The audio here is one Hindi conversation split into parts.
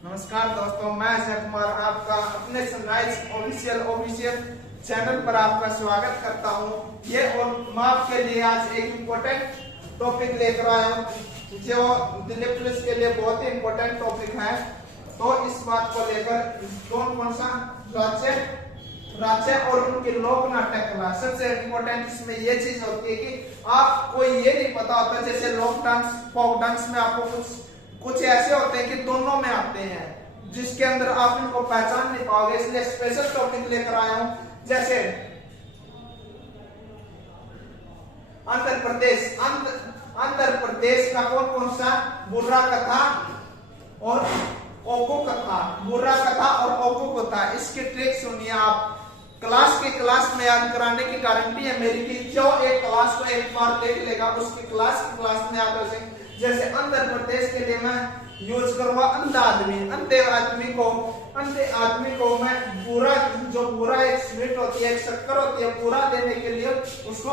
नमस्कार दोस्तों, मैं अजय कुमार आपका अपने सनराइज ऑफिशियल चैनल पर आपका स्वागत करता हूं। ये और मैं आपके लिए आज एक इम्पोर्टेंट टॉपिक लेकर आया हूं जो दिल्ली पुलिस के लिए बहुत ही इम्पोर्टेंट टॉपिक है। तो इस बात को लेकर कौन सा राज्य और उनके लोक नाट्य कला, सबसे इम्पोर्टेंट इसमें ये चीज होती है कि आपको ये नहीं पता होता, जैसे लोक डांस फोक डांस में आपको कुछ ऐसे होते हैं कि दोनों में आते हैं जिसके अंदर आप इनको पहचान नहीं पाओगे, इसलिए स्पेशल टॉपिक लेकर आया हूं। जैसे आंध्र प्रदेश का कौन सा बुर्रा कथा और ओको कथा, बुर्रा कथा और ओको कथा, इसकी ट्रिक सुनिए आप। क्लास में याद कराने की गारंटी है मेरी कि जो एक क्लास को एक बार देख लेगा उसकी क्लास में याद हो जाएगी। जैसे आंध्र प्रदेश के लिए मैं यूज करूंगा अंधे आदमी को मैं पूरा एक स्वीट होती है, एक शक्कर होती है, पूरा देने के लिए उसको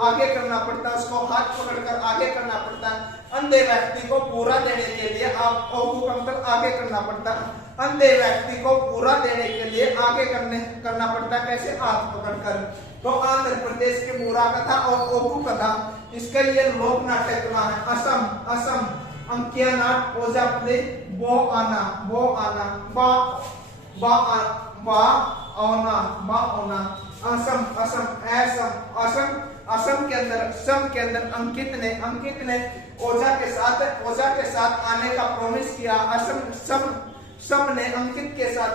आगे करना पड़ता है, उसको हाथ पकड़कर आगे करना पड़ता है। अंधे व्यक्ति को पूरा देने के लिए आप ओगू का मतलब आगे करना पड़ता है। अंधे व्यक्ति को पूरा देने के लिए आगे करना पड़ता है, कैसे? हाथ पकड़कर। तो आंध्र प्रदेश के बुरा कथा और ओगू कथा, इसका ये लोक नाट्य कला है। असम अंकिया नाट ओजा प्ले बो आना बा असम के अंदर अंकित ने ओजा के साथ आने का प्रॉमिस किया। सब ने अंकित के साथ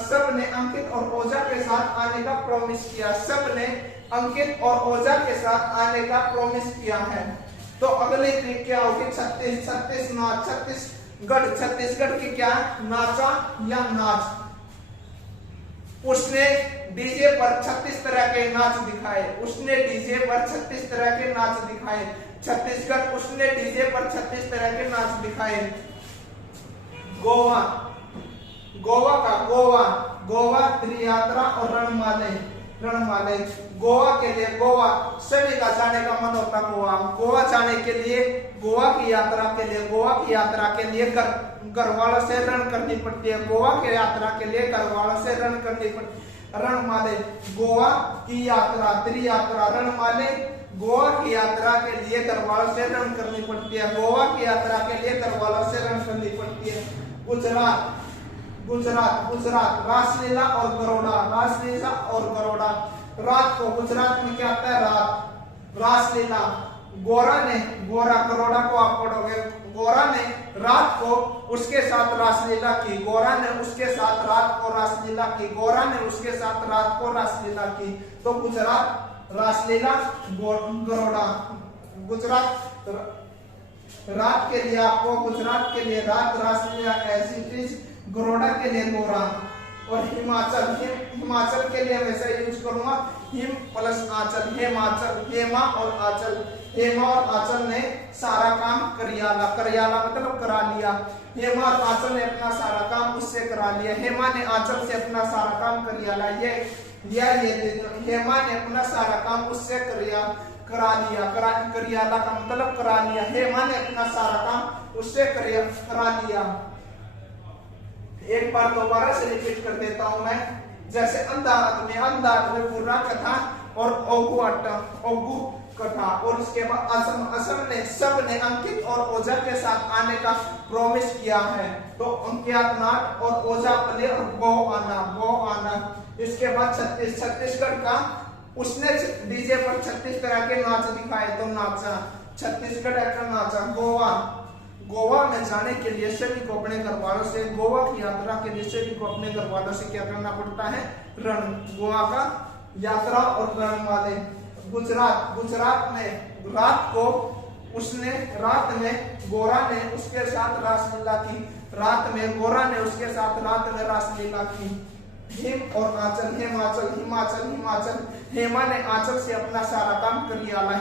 सब ने अंकित और ओजा के साथ आने का प्रॉमिस किया। सब ने अंकित और ओजा के साथ आने का प्रॉमिस किया है। तो अगली ट्रिक क्या होगी? छत्तीसगढ़ की क्या नाचा या नाच। उसने डीजे पर 36 तरह के नाच दिखाए। छत्तीसगढ़ उसने डीजे पर 36 तरह के नाच दिखाए। गोवा त्रियात्रा और रणमाले। गोवा के लिए सभी का जाने का मन होता। गोवा जाने के लिए गोवा की यात्रा के लिए घर वालों से रण करनी पड़ती है। गोवा की यात्रा के लिए घर वालों से रण करनी पड़ती है। रणमाले गोवा की यात्रा, त्रियात्रा, रणमाले गोवा की यात्रा के लिए घर वालों से रण करनी पड़ती है। गोवा की यात्रा के लिए घर वालों से रण करनी पड़ती है। गुजरात रासलीला और गरोड़ा। रात को गुजरात में क्या आता है? रासलीला। गोरा गरोड़ा को आप पढ़ोगे। गोरा ने रात को उसके साथ रासलीला की। तो गुजरात रासलीला गरोड़ा। गुजरात रात के लिए आपको गुजरात के लिए रात रासलीला ऐसी चीज, गरोड़ा के लिए गोरा। और हिमाचल के लिए वैसे यूज करूंगा हिम प्लस आंचल, हेमा और आंचल ने सारा काम करियाला मतलब करा लिया। हेमा और आंचल ने अपना सारा काम उससे करा लिया। हेमा ने आंचल से अपना सारा काम करियाला। हेमा ने अपना सारा काम उससे करा लिया। करियाला का मतलब करा लिया। हेमा ने अपना सारा काम उससे करा लिया। एक बार दोबारा से रिपीट कर देता हूं मैं। जैसे अंधा आदमी बुर्रा कथा और ओगू कथा। और उसके बाद सब ने अंकित और ओजा के साथ आने का प्रॉमिस किया है। तो अंकित नाट और ओजा प्ले और बो आना। इसके बाद छत्तीसगढ़ का उसने डीजे पर 36 तरह के नाच दिखाए तो नाचा। छत्तीसगढ़ का नाचा। गोवा में जाने के लिए सभी को अपने घर वालों से, गोवा की यात्रा के लिए सभी को अपने घर वालों से क्या करना पड़ता है? रण। गोवा का यात्रा और रण वाले। गुजरात में रात में गोरा ने उसके साथ रासलीला की। रासलीला की। हिम और आंचल, हिमाचल। हेमा ने आंचल से अपना सारा काम करियाला।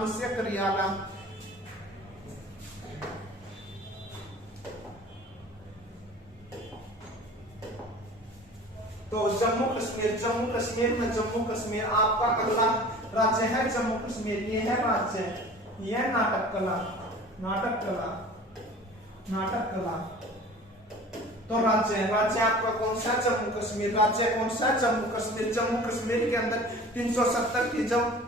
उससे करियाला। तो जम्मू कश्मीर आपका अगला राज्य है जम्मू कश्मीर। ये है राज्य यह नाटक कला, नाटक कला, नाटक कला। तो राज्य, राज्य आपका कौन सा? जम्मू कश्मीर। राज्य कौन सा? जम्मू कश्मीर। जम्मू कश्मीर के अंदर 370 की जब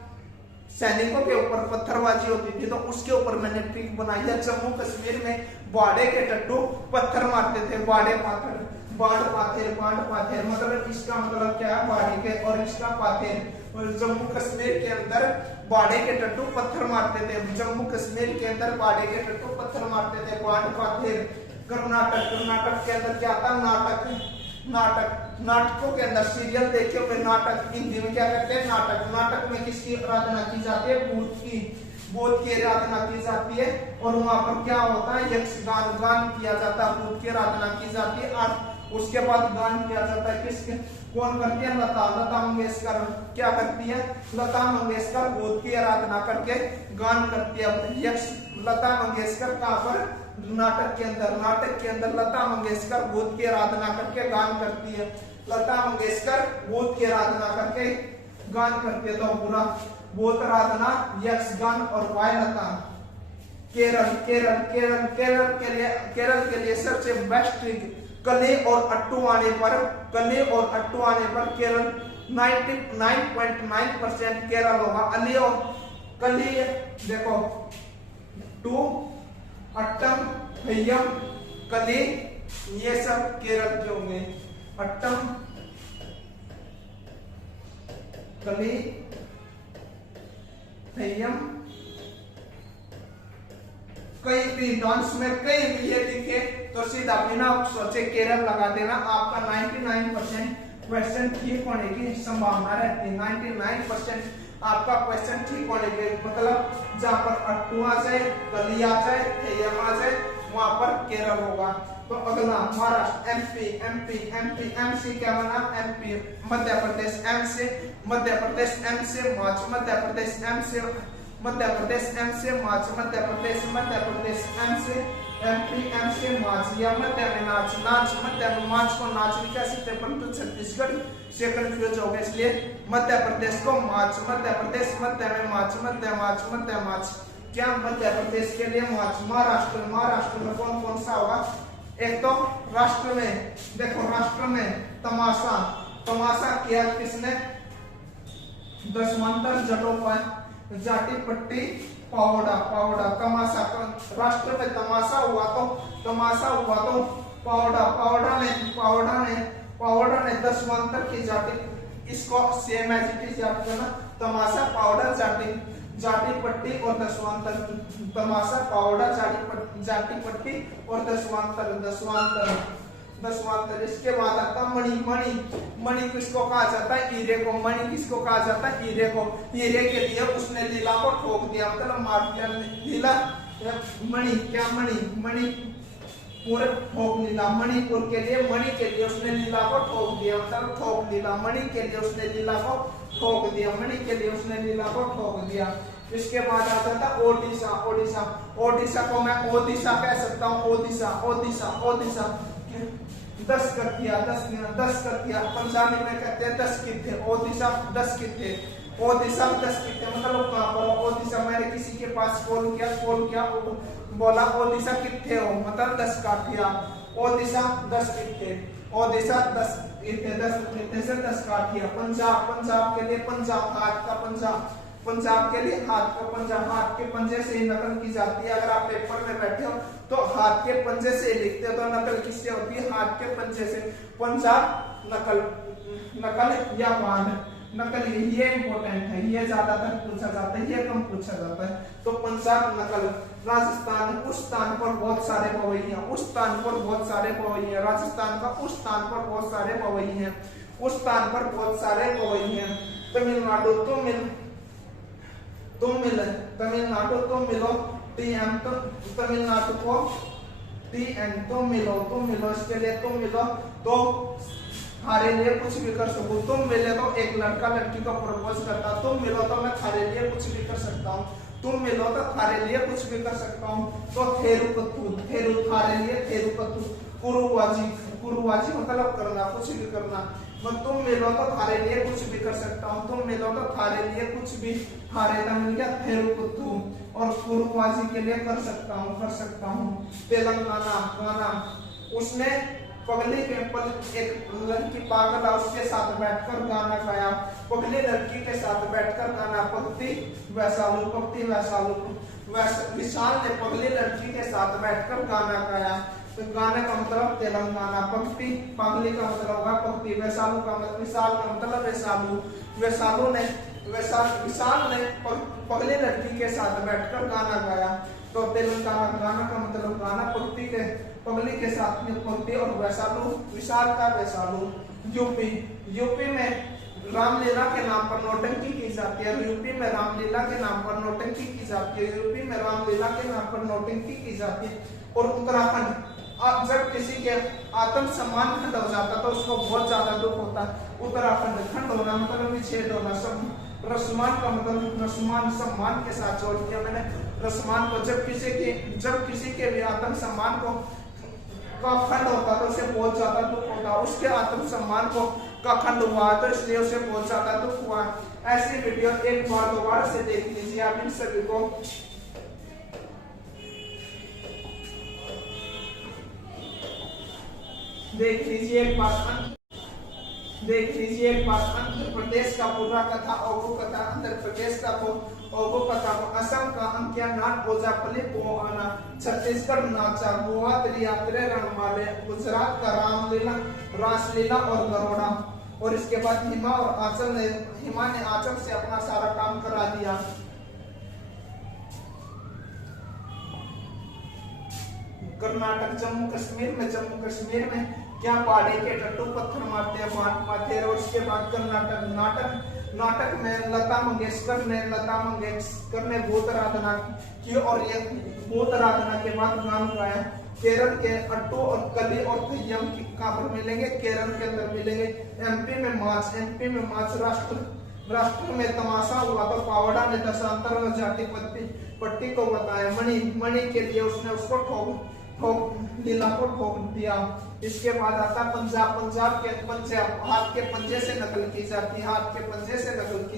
सैनिकों के ऊपर पत्थरबाजी होती थी तो उसके ऊपर मैंने ट्रिक बनाई है। जम्मू कश्मीर में बाड़े के टट्टू पत्थर मारते थे, बाड़े पाथर, बाढ़ पाथेर, बाढ़ पाथेर, मतलब इसका मतलब क्या है? बाड़े के और इसका पाथेर। और जम्मू कश्मीर के अंदर बाड़े के टट्टू पत्थर मारते थे। जम्मू कश्मीर के अंदर बाड़े के टट्टू पत्थर मारते थे, बाढ़ पाथेर। कर्नाटक, कर्नाटक के अंदर क्या था? नाटक, नाटक। नाटकों के अंदर सीरियल देखे हुए नाटक, हिंदी में क्या कहते हैं? नाटक। नाटक में किसकी आराधना की जाती है? भूत की, भूत की आराधना की जाती है। और वहां पर क्या होता है? यक्षगान, गान किया जाता है, भूत की आराधना की जाती है। और उसके बाद गान किया जाता है। किसके? कौन करती है? लता, लता मंगेशकर क्या करती है? लता मंगेशकर भूत की आराधना करके गान करती है। यक्ष, लता मंगेशकर कहां पर? नाटक के अंदर, नाटक के अंदर लता मंगेशकर भूत की आराधना करके गान करती है। लता मंगेशकर भूत की आराधना करके गान करती है। तो पूरा भूत आराधना, यक्षगान और वायलता। केरल, केरल, केरल, केरल के लिए सबसे बेस्ट ट्रिक, कले और अट्टू आने पर, कले और अट्टू आने पर केरल 99.9% केरल होगा। अली और कली, देखो, टू, अट्टम, थय्यम, कली, ये सब केरल के होंगे। अट्टम, कली, थय्यम, कहीं भी डांस में कहीं भी ये दिखे तो सीधा बिना सोचे केरल लगा देना। आपका 99% क्वेश्चन ठीक होने की संभावना रहती है। 99% आपका क्वेश्चन ठीक होने के मतलब जहां पर अट्टू आ जाए, कली आ जाए, थय्यम आ जाए, वहां पर केरल होगा। तो अगला Maharashtra, MP, MP, MP, MC क्या बना? एमपी। मध्य प्रदेश, एम से, मध्य प्रदेश, एम से मार्च, मध्य प्रदेश, एम से, मध्य प्रदेश, एम से मार्च, मध्य प्रदेश, मध्य प्रदेश, एम से, एमपी, एम से मार्च। या मध्य में नाच, नाच, मध्य में मार्च को नाच नहीं कह सकते परंतु छत्तीसगढ़ से कंफ्यूज हो गए, इसलिए मध्य प्रदेश को मार्च, मध्य प्रदेश, मध्य में मार्च, मध्य मार्च, मध्य मार्च। क्या मध्य प्रदेश के लिए मार्च? महाराष्ट्र, महाराष्ट्र में कौन कौन सा होगा? एक तो राष्ट्र में, देखो राष्ट्र में तमाशा, तमाशा किया किसने? दशमंतर जटोपाध्याय, जाति पट्टी पावड़ा, पावड़ा, तमाशा। राष्ट्र में तमाशा हुआ तो, तमाशा हुआ तो पावड़ा, पावड़ा ने, पावड़ा ने, पावड़ा ने दशमंतर की जाति, इसको सेम एज इट इज याद करना। तमाशा, पावड़ा, जाति, जाति पट्टी और दशमंतर। तमाशा, पावड़ा, जाति पट्टी और दशमंतर, दशमंतर, दशमंतर। इसके बाद आता मणि, मणि, मणि किसको कहा जाता है? हीरे को। मणि किसको कहा जाता है? हीरे को। हीरे के लिए उसने लीला को ठोक दिया, मतलब मार दिया। लीला, मणि क्या? मणि, मणिपुर ठोक लीला। मणिपुर के लिए, मणि के लिए उसने लीला को ठोक दिया, मतलब ठोक लीला। मणि के लिए उसने लीला को ठोक दिया, मणि के लिए उसने लीला को ठोक दिया। इसके बाद आ जाता ओडिशा, ओडिशा, ओडिशा को मैं ओडिशा कह सकता हूँ। ओडिशा, ओडिशा, ओडिशा। 10 कर दिया, 10 कर दिया। पंजाबी में कहते हैं 10 किथे। ओडिशा 10 किथे, ओडिशा 10 किथे, मतलब कहाँ पर? ओडिशा। मैंने किसी के पास कॉल किया, बोला ओडिशा किथे हो, मतलब 10 काट दिया। ओडिशा 10 किथे, ओडिशा 10 किथे, 10 किथे से 10 काट दिया। पंजाब, पंजाब के लिए पंजाब, हाथ का पंजाब, पंजाब के लिए हाथ का पंजा। हाथ के पंजे से ही नकल की जाती है। अगर आप पेपर में बैठे हो तो हाथ के पंजे से लिखते हो तो नकल किससे होती है? हाथ के पंजे से। पंजाब नकल, नकल या बांध, नकल, ये इंपॉर्टेंट है, ये ज्यादातर पूछा जाता है, ये कम पूछा जाता है। तो पंजाब नकल। राजस्थान, उस स्थान पर बहुत सारे पवई हैं, उस स्थान पर बहुत सारे पवई हैं। राजस्थान का उस स्थान पर बहुत सारे पवई हैं, उस स्थान पर बहुत सारे पवई हैं। तमिलनाडु, तुम मिलो, तमिलनाडु तुम मिलो, टीएम, तो तमिलनाडु को टीएन, तुम मिलो, तुम मिलो। इसके लिए तुम मिलो तो हमारे लिए कुछ भी कर सकूं। तुम मिले तो एक लड़का लड़की को प्रपोज करता, तुम मिलो तो मैं थारे लिए कुछ भी कर सकता हूँ, तुम मिलो तो थारे लिए कुछ भी कर सकता हूँ। तो थेरुकथु, थेरु थारे लिए थेरुकथु। कुरुवाजी, कुरुवाजी मतलब करना, कुछ भी करना। तुम मिलो तो थारे लिए कुछ भी कर सकता हूँ, तुम मिलो तो थारे लिए कुछ भी, थारे ना मिल गया फेरू कुत्तू, और कुरुवाजी के लिए कर सकता हूँ। तेलंगाना गाना, उसने पगली के एक लड़की पागल है उसके साथ बैठकर गाना गाया, पगली लड़की के साथ बैठकर गाना, पगती वैसालू विशाल ने पगली लड़की के साथ बैठकर गाना गाया। तो गाने का मतलब तेलंगाना, पगती पगली का मतलब होगा पगती, वैसालू का मतलब विशाल का मतलब विशाल ने पगली लड़की के साथ बैठकर गाना गाया। तो तेलंगाना गाना का मतलब गाना, पगली के साथ में पगती, और वैसालू विशाल का वैसालू। यूपी में रामलीला के नाम पर नौटंकी की जाती है, यूपी में रामलीला के नाम पर नौटंकी की जाती है, यूपी में रामलीला के नाम पर नौटंकी की जाती है। और उत्तराखंड, जब किसी के आत्मसम्मान खंड हो जाता तो उसको बहुत ज्यादा दुख होता है। उत्तराखंड, खंड होना मतलब विच्छेद होना, सब रसमान का मतलब रसमान सम्मान के साथ जोड़ दिया मैंने रसमान को। जब किसी के भी आत्मसम्मान को का खंड होता तो उसे बहुत ज्यादा दुख होता, उसके आत्मसम्मान को का खंड हुआ तो इसलिए उसे बहुत ज्यादा दुख हुआ। ऐसी वीडियो एक बार दोबारा से देख लीजिए आप इन सभी को। देख लीजिए एक बार आंध्र प्रदेश का पूरा कथा, ओगो कथा, आंध्र प्रदेश का ओगो कथा, असम का अंकिया नाट ओजापल्ली को आना, छत्तीसगढ़ नाचा, गोवा त्रियात्रे रणमाले, गुजरात का रामलीला रासलीला और गरोड़ा। और इसके बाद हिमा ने आंचल से अपना सारा काम करा दिया। कर्नाटक, जम्मू कश्मीर में क्या पहाड़ी के टट्टू पत्थर मारते हैं, और उसके बाद कर्नाटक नाटक में लता मंगेशकर ने भूत आराधना की, और ये भूत आराधना के बाद गान गाया। केरल के अट्टू और कली और थय्यम कहाँ पर मिलेंगे, केरल के अंदर मिलेंगे। एमपी में मार्च राष्ट्र में तमाशा हुआ तो पावड़ा ने दशांतर जाति पट्टी को बताया। मणि के लिए उसने उसको लीला को ठोक दिया। इसके बाद आता पंजाब के हाथ के पंजे से नकल की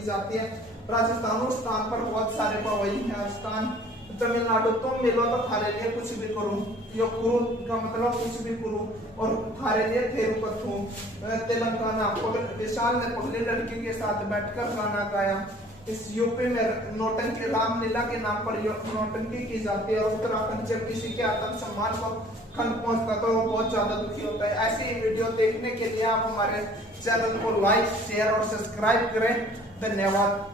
जाती है, राजस्थान पर बहुत सारे पवई हैं स्थान। तमिलनाडु, तुम मिलो तो थारे लिए कुछ भी करूं, यो कुरु का मतलब कुछ भी करूं, और थारे लिए फेरू कथूं। तेलंगाना, विशाल ने पगली लड़की के साथ बैठकर गाना गाया। इस यूपी में नौटंकी रामलीला के नाम पर नौटंकी की जाती है। और उत्तराखंड, जब किसी के आत्मसम्मान को खंड पहुंचता तो वो बहुत ज्यादा दुखी होता है। ऐसी वीडियो देखने के लिए आप हमारे चैनल को लाइक, शेयर और सब्सक्राइब करें। धन्यवाद।